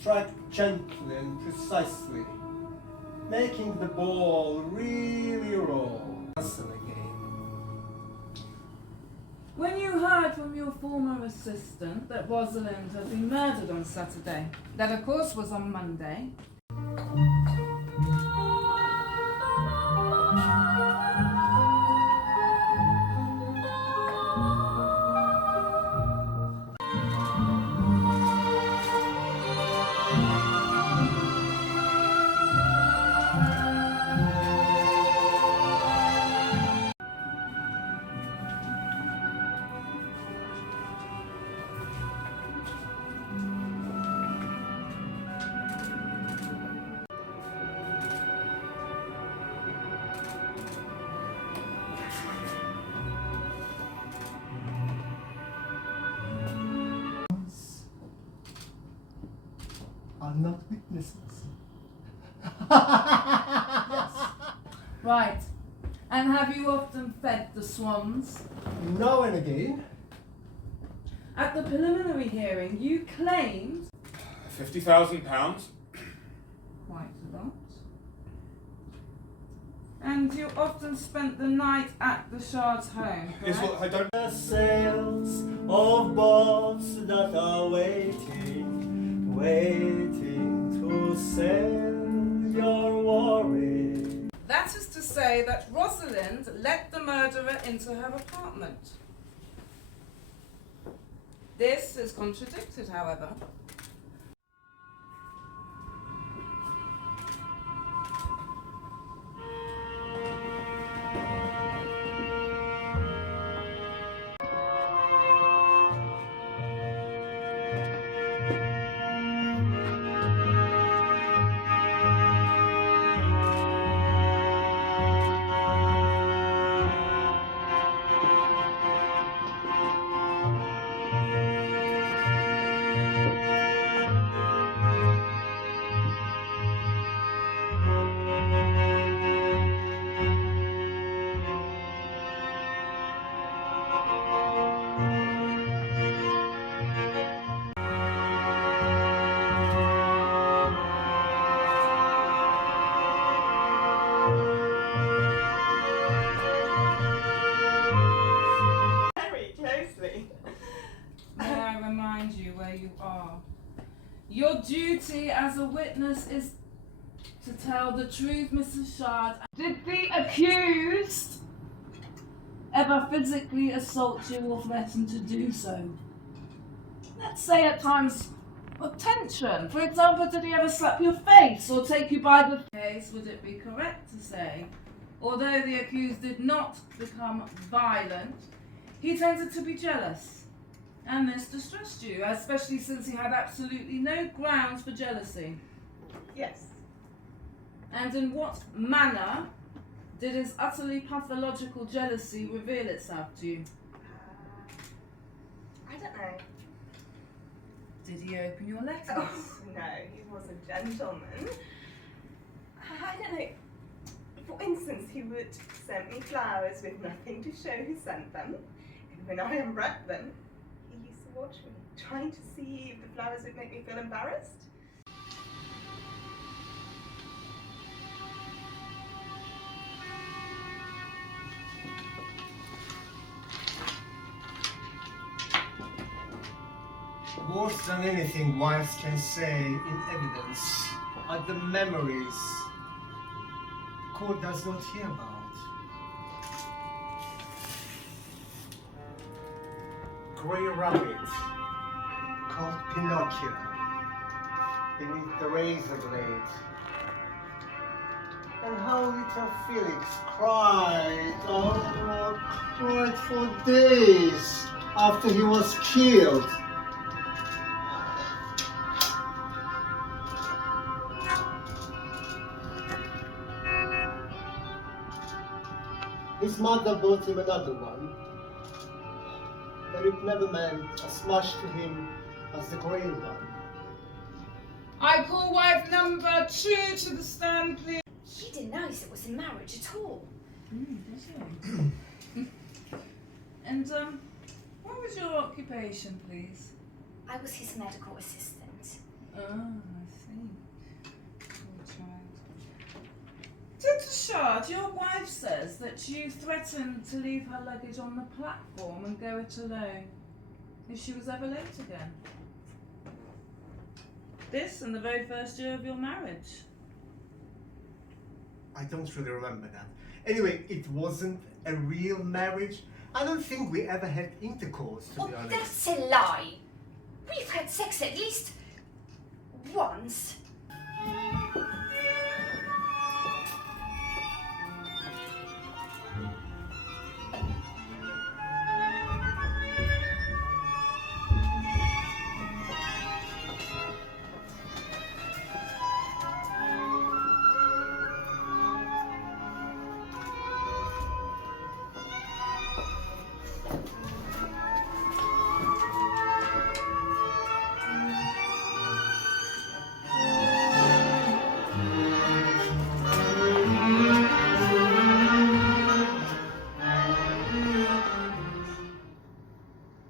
Strike gently and precisely, making the ball really roll. Listen again. When you heard from your former assistant that Rozalind had been murdered on Saturday, that of course was on Monday, Are not witnesses. yes. Right. And have you often fed the swans? Now and again. At the preliminary hearing, you claimed £50,000. quite a lot. And you often spent the night at the Schaad's home, Yes, correct? well, I don't. The sails of boats that are waiting, waiting to sail your worry. That is to say that Rozalind let the murderer into her apartment. This is contradicted, however. May I remind you where you are? Your duty as a witness is to tell the truth, Mrs. Schaad. Did the accused ever physically assault you or threaten to do so? Let's say at times of tension. For example, did he ever slap your face or take you by the face? Would it be correct to say, although the accused did not become violent, he tended to be jealous? And this distressed you, especially since he had absolutely no grounds for jealousy. Yes. And in what manner did his utterly pathological jealousy reveal itself to you? I don't know. Did he open your letters? Oh, no, he was a gentleman. I don't know. For instance, he would send me flowers with nothing to show who sent them. And when I unwrapped them, he used to watch me, trying to see if the flowers would make me feel embarrassed. Worse than anything wives can say in evidence are the memories the court does not hear about. Grey rabbit called Pinocchio beneath the razor blade. And how little Felix cried, cried for days after he was killed. His mother bought him another one, but it never meant as much to him as the Korean one. I call wife number 2 to the stand, please. He denies it was a marriage at all. Does he? And, what was your occupation, please? I was his medical assistant. Oh, I see. Poor child. Dr. Schaad, your wife says that you threatened to leave her luggage on the platform and go it alone if she was ever late again. This in the very first year of your marriage. I don't really remember that. Anyway, it wasn't a real marriage. I don't think we ever had intercourse, to Oh, be honest. that's a lie. We've had sex at least once.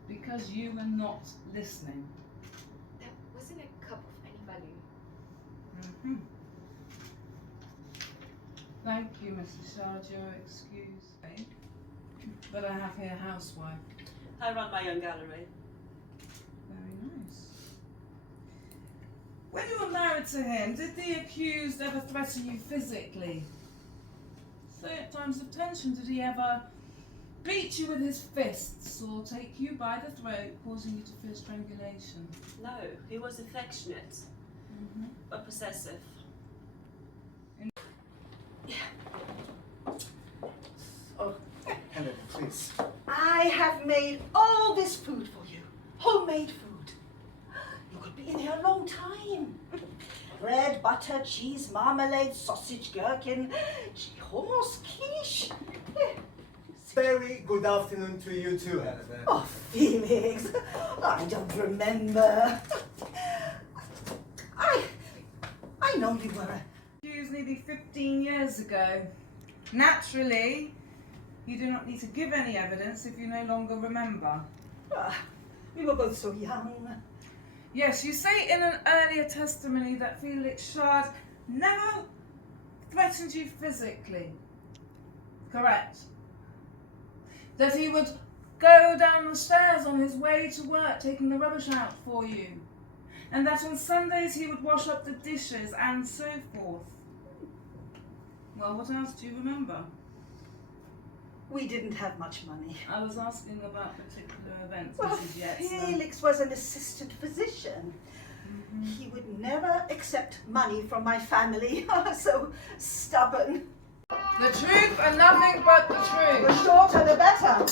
Because you were not listening. That wasn't a cup of any value. Mm-hmm. Thank you, Mrs. Schaad, you're excused. But I have here a housewife. I run my own gallery. Very nice. When you were married to him, did the accused ever threaten you physically? Say at times of tension, did he ever beat you with his fists or take you by the throat, causing you to fear strangulation? No, he was affectionate, but possessive. Oh, Helen, please. I have made all this food for you. Homemade food. You could be in here a long time. Bread, butter, cheese, marmalade, sausage, gherkin, hummus, quiche. Very good afternoon to you too, Helen. Oh, Felix, I don't remember. I know you were a... Accused nearly 15 years ago. Naturally, you do not need to give any evidence if you no longer remember. We were both so young. Yes, you say in an earlier testimony that Felix Schaad never threatened you physically. Correct. That he would go down the stairs on his way to work, taking the rubbish out for you. And that on Sundays he would wash up the dishes and so forth. Well, what else do you remember? We didn't have much money. I was asking about particular events, Well, Mrs. Yates. Felix was an assistant physician. He would never accept money from my family. So stubborn. The truth and nothing but the truth. The shorter the better.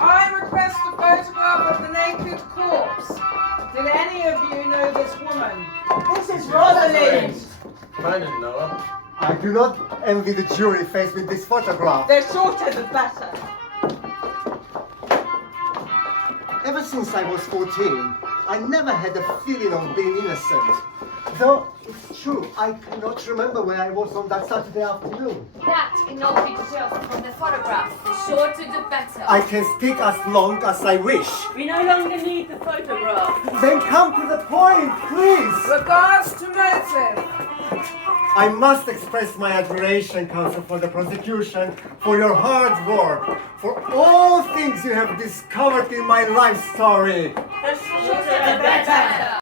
I request a photograph of the naked corpse. Did any of you know this woman? This is Rozalind. I didn't know her. I do not envy the jury faced with this photograph. The shorter the better. Ever since I was 14, I never had a feeling of being innocent. Though it's true, I cannot remember where I was on that Saturday afternoon. That cannot be determined from the photograph. The shorter the better. I can speak as long as I wish. We no longer need the photograph. Then come to the point, please! Regards to motive. I must express my admiration, counsel, for the prosecution, for your hard work, for all things you have discovered in my life story. The shorter the better.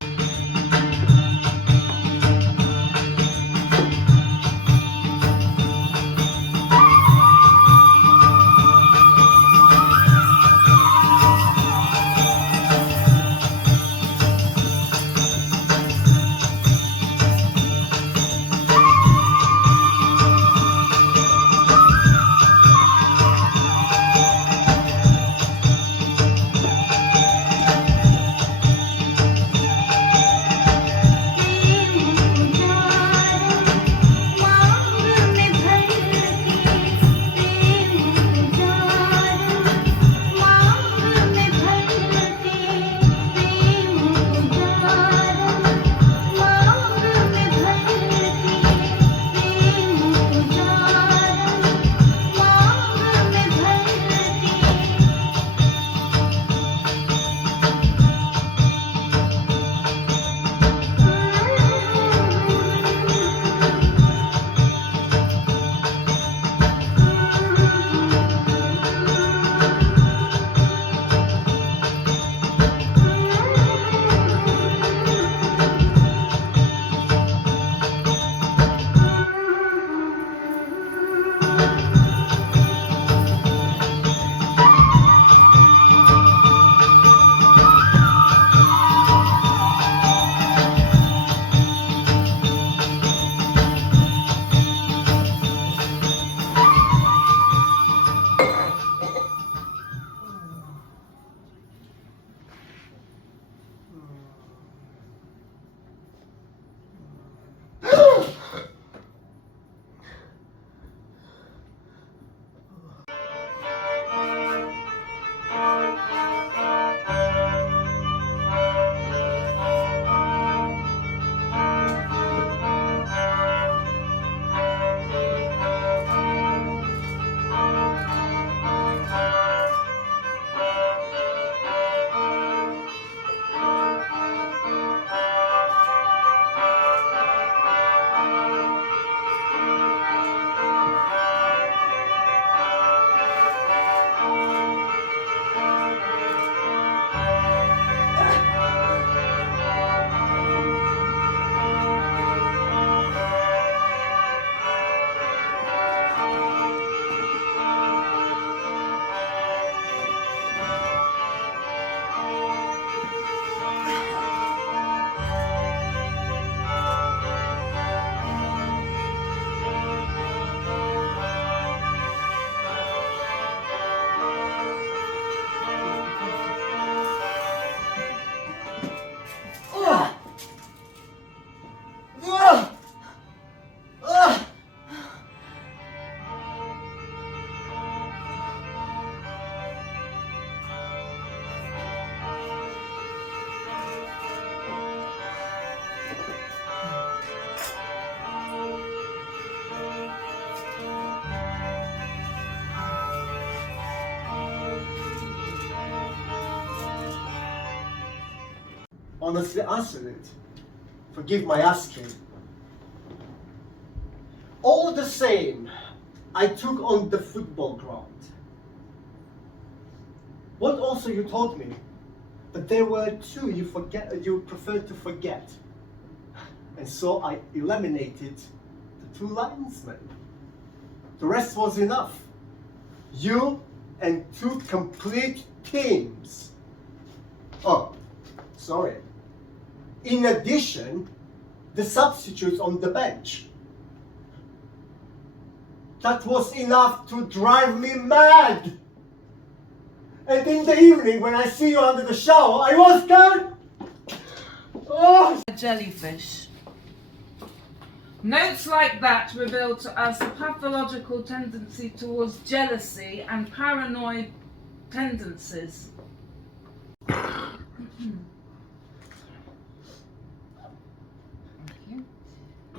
honestly answer it. Forgive my asking. All the same, I took on the football ground. What also you told me, but there were two you preferred to forget. And so I eliminated the two linesmen. The rest was enough. You and two complete teams. Oh, sorry. In addition, the substitutes on the bench. That was enough to drive me mad. And in the evening, when I see you under the shower, I was scared. Oh! A jellyfish. Notes like that reveal to us a pathological tendency towards jealousy and paranoid tendencies. What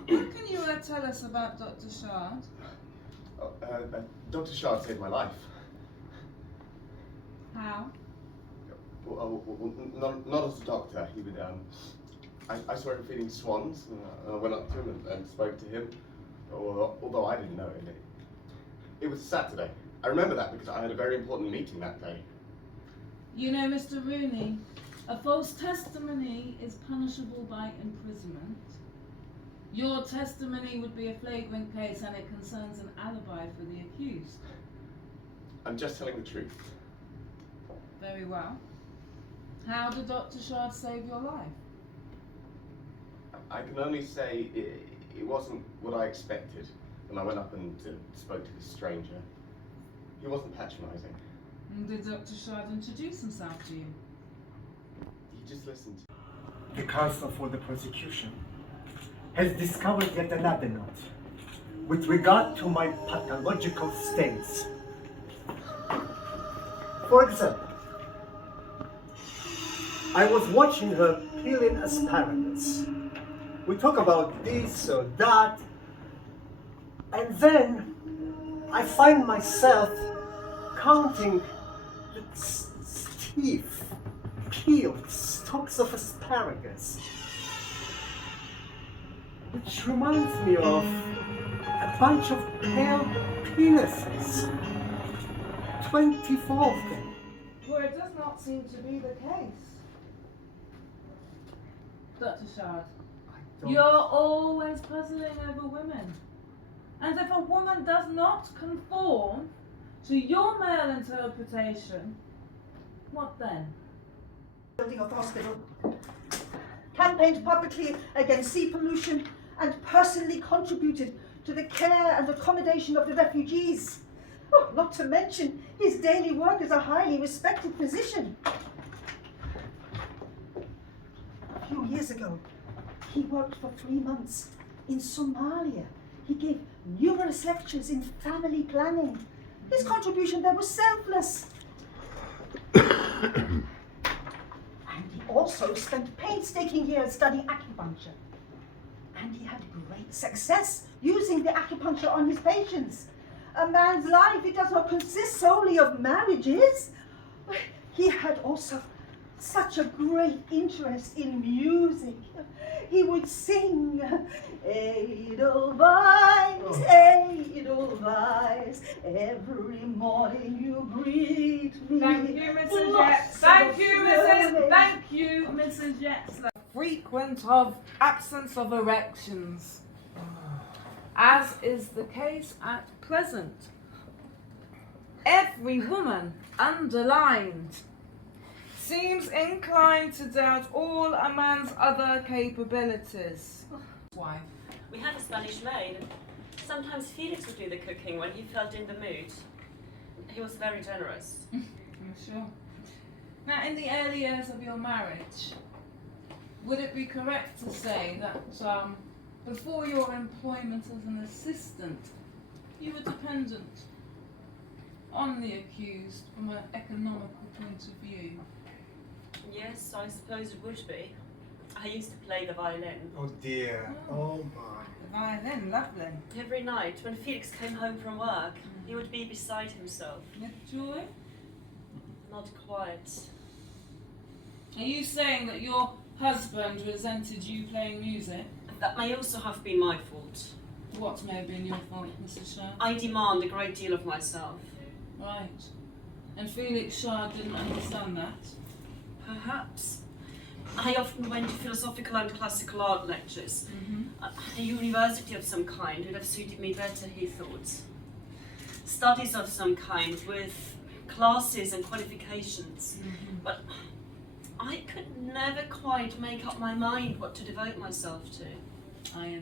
can you tell us about Dr. Schaad? Dr. Schaad saved my life. How? Not as a doctor. He would. I saw him feeding swans, and I went up to him and spoke to him. Although I didn't know it. It was Saturday. I remember that because I had a very important meeting that day. You know, Mr. Rooney, a false testimony is punishable by imprisonment. Your testimony would be a flagrant case and it concerns an alibi for the accused. I'm just telling the truth. Very well. How did Dr. Schaad save your life? I can only say it wasn't what I expected when I went up and spoke to this stranger. He wasn't patronizing. And did Dr. Schaad introduce himself to you? He just listened. The counsel for the prosecution has discovered yet another note with regard to my pathological states. For example, I was watching her peeling asparagus. We talk about this or that, and then I find myself counting the stiff, peeled stalks of asparagus, which reminds me of a bunch of pale penises. 24 of them. Well, it does not seem to be the case. Dr. Schaad, you're always puzzling over women. And if a woman does not conform to your male interpretation, what then? Building of the hospital. Campaigned publicly against sea pollution and personally contributed to the care and accommodation of the refugees. Oh, not to mention his daily work as a highly respected physician. A few years ago, he worked for 3 months in Somalia. He gave numerous lectures in family planning. His contribution there was selfless. And he also spent painstaking years studying acupuncture. And he had great success using the acupuncture on his patients. A man's life, it does not consist solely of marriages. He had also such a great interest in music. He would sing, Edelweiss, Edelweiss, every morning you greet me. Thank you, Mrs. Yates. Thank you, Mrs. Yates. Frequent of absence of erections, as is the case at present. Every woman, underlined, seems inclined to doubt all a man's other capabilities. Wife. We had a Spanish maid. Sometimes Felix would do the cooking when he felt in the mood. He was very generous. I'm sure. Now, in the early years of your marriage, would it be correct to say that before your employment as an assistant, you were dependent on the accused from an economical point of view? Yes, I suppose it would be. I used to play the violin. Oh dear. Oh my. The violin, lovely. Every night, when Felix came home from work, he would be beside himself. With joy? Not quite. Are you saying that your husband resented you playing music? That may also have been my fault. What may have been your fault, Mrs. Schaad? I demand a great deal of myself. Right. And Felix Schaad didn't understand that? Perhaps. I often went to philosophical and classical art lectures. A university of some kind would have suited me better, he thought. Studies of some kind with classes and qualifications. But I could never quite make up my mind what to devote myself to. I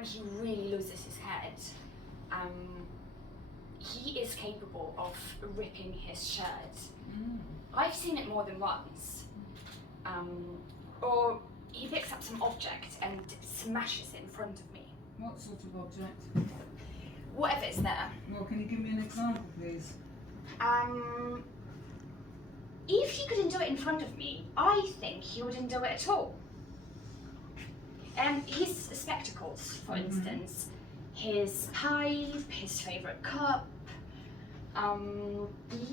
When he really loses his head, he is capable of ripping his shirt. I've seen it more than once. Or he picks up some object and smashes it in front of me. What sort of object? Whatever is there. Well, can you give me an example, please? If he couldn't do it in front of me, I think he wouldn't do it at all. His spectacles, for instance, his pipe, his favourite cup,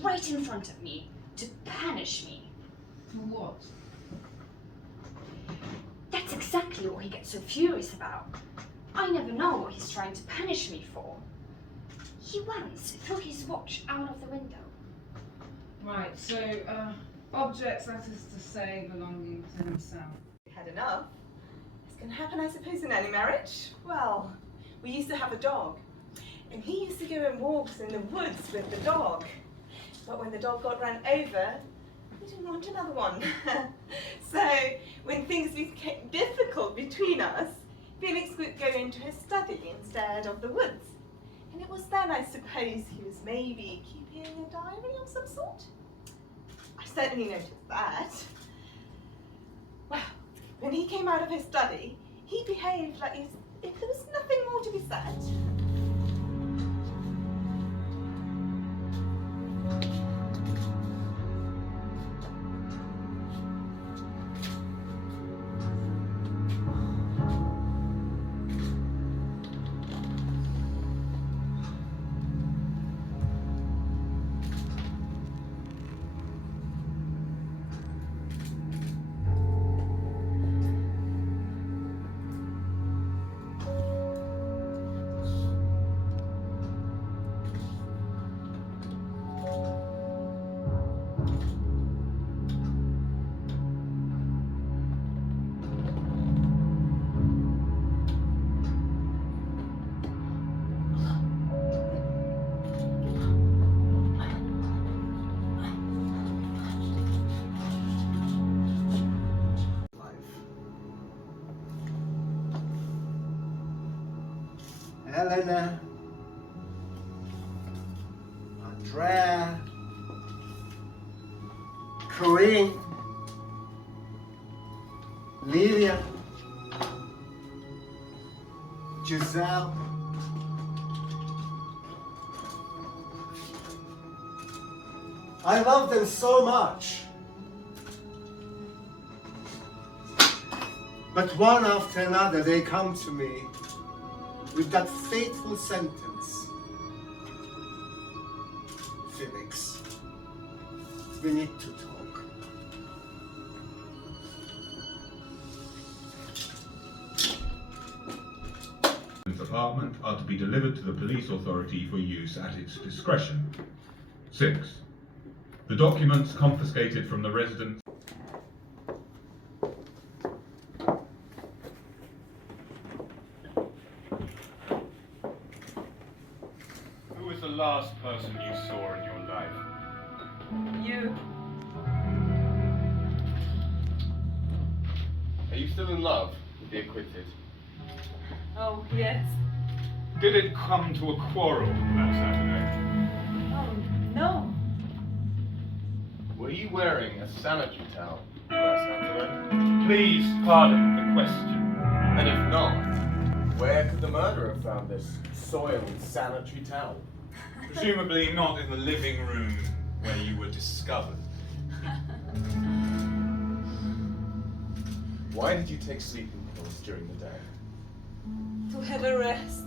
right in front of me to punish me. For what? That's exactly what he gets so furious about. I never know what he's trying to punish me for. He once threw his watch out of the window. Right, so, objects, that is to say, belonging to himself. Had enough. This can happen, I suppose, in any marriage. Well, we used to have a dog, and he used to go on walks in the woods with the dog. But when the dog got run over, we didn't want another one. So when things became difficult between us, Felix would go into his study instead of the woods. And it was then, I suppose, he was maybe keeping a diary of some sort. I certainly noticed that. Well, when he came out of his study, he behaved like as if there was nothing more to be said. Helena, Andrea, Corinne, Lilian, Giselle, I love them so much. But one after another they come to me with that fateful sentence. Felix, we need to talk. Apartment are to be delivered to the police authority for use at its discretion. 6. The documents confiscated from the residence last person you saw in your life? You. Are you still in love with the acquitted? Oh, yes. Did it come to a quarrel that Saturday? Oh, no. Were you wearing a sanitary towel last Saturday? Please pardon the question. And if not, where could the murderer have found this soiled sanitary towel? Presumably not in the living room where you were discovered. Why did you take sleeping pills during the day? To have a rest.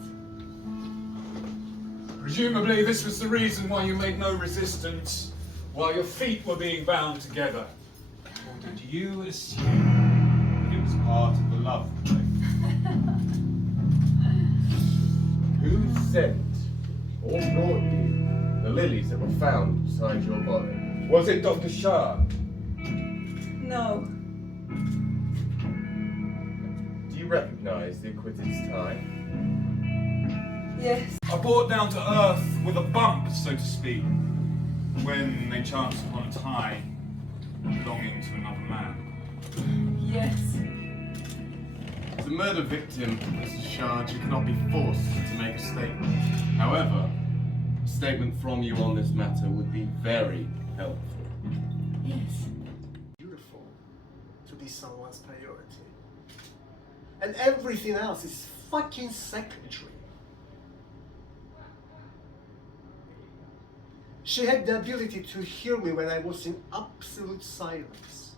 Presumably this was the reason why you made no resistance while your feet were being bound together. Or did you assume that it was part of the love play? Who sent or brought you the lilies that were found beside your body? Was it Dr. Schaad? No. Do you recognize the acquitted's tie? Yes. I brought down to earth with a bump, so to speak, when they chanced upon a tie belonging to another man. Yes. As a murder victim, Mrs. Schaad, you cannot be forced to make a statement. However, a statement from you on this matter would be very helpful. Yes. Beautiful to be someone's priority. And everything else is fucking secondary. She had the ability to hear me when I was in absolute silence.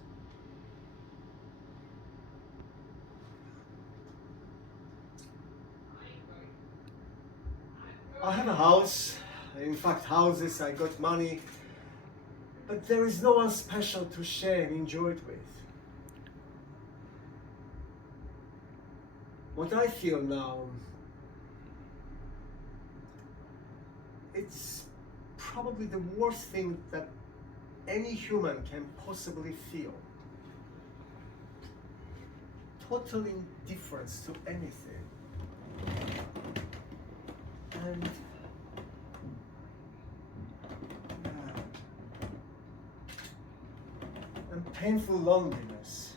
I have a house, in fact houses, I got money, but there is no one special to share and enjoy it with. What I feel now, it's probably the worst thing that any human can possibly feel. Total indifference to anything. And painful loneliness.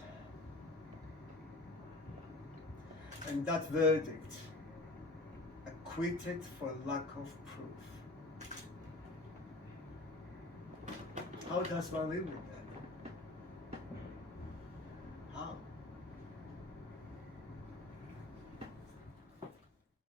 And that verdict, acquitted for lack of proof. How does one live with that?